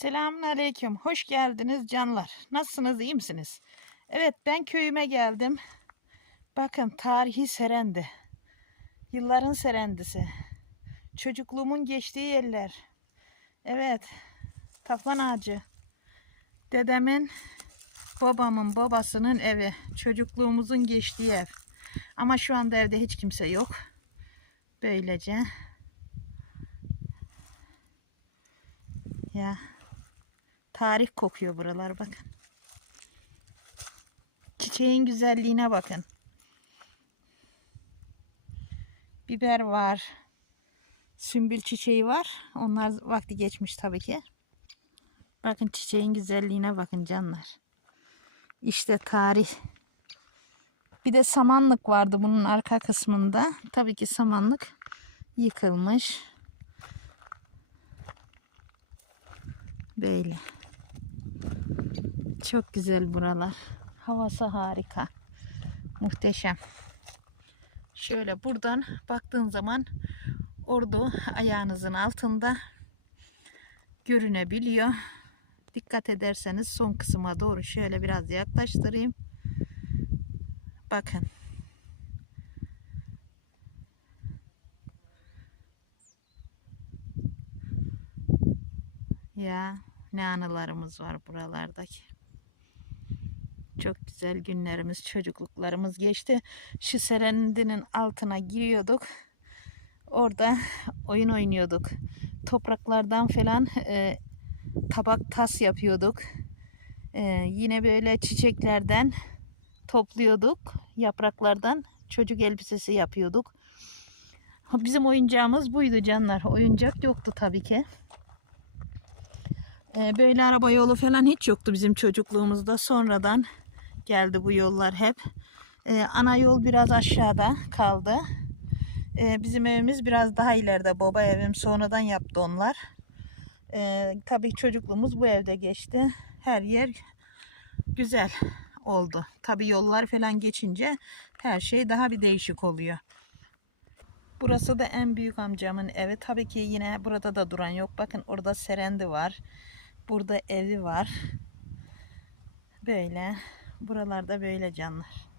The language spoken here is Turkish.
Selamun Aleyküm. Hoş geldiniz canlar. Nasılsınız? iyi misiniz? Evet ben köyüme geldim. Bakın tarihi Serendi. Yılların Serendisi. Çocukluğumun geçtiği yerler. Evet. Taflan ağacı. Dedemin, babamın, babasının evi. Çocukluğumuzun geçtiği ev. Ama şu anda evde hiç kimse yok. Böylece. Ya. Tarih kokuyor buralar bakın. Çiçeğin güzelliğine bakın. Biber var. Sümbül çiçeği var. Onlar vakti geçmiş tabii ki. Bakın çiçeğin güzelliğine bakın canlar. İşte tarih. Bir de samanlık vardı bunun arka kısmında. Tabii ki samanlık yıkılmış. Böyle. Çok güzel buralar. Havası harika. Muhteşem. Şöyle buradan baktığın zaman ordu ayağınızın altında görünebiliyor. Dikkat ederseniz son kısma doğru şöyle biraz yaklaştırayım. Bakın. Ya ne anılarımız var buralardaki. Çok güzel günlerimiz, çocukluklarımız geçti. Şu serendinin altına giriyorduk. Orada oyun oynuyorduk. Topraklardan falan e, tabak tas yapıyorduk. E, yine böyle çiçeklerden topluyorduk. Yapraklardan çocuk elbisesi yapıyorduk. Bizim oyuncağımız buydu canlar. Oyuncak yoktu tabii ki. Ee, böyle araba yolu falan hiç yoktu bizim çocukluğumuzda. Sonradan geldi bu yollar hep. Ee, ana yol biraz aşağıda kaldı. Ee, bizim evimiz biraz daha ileride. Baba evim sonradan yaptı onlar. Ee, tabii çocukluğumuz bu evde geçti. Her yer güzel oldu. Tabii yollar falan geçince her şey daha bir değişik oluyor. Burası da en büyük amcamın evi. Tabii ki yine burada da duran yok. Bakın orada serendi var. Burada evi var. Böyle. Buralarda böyle canlar.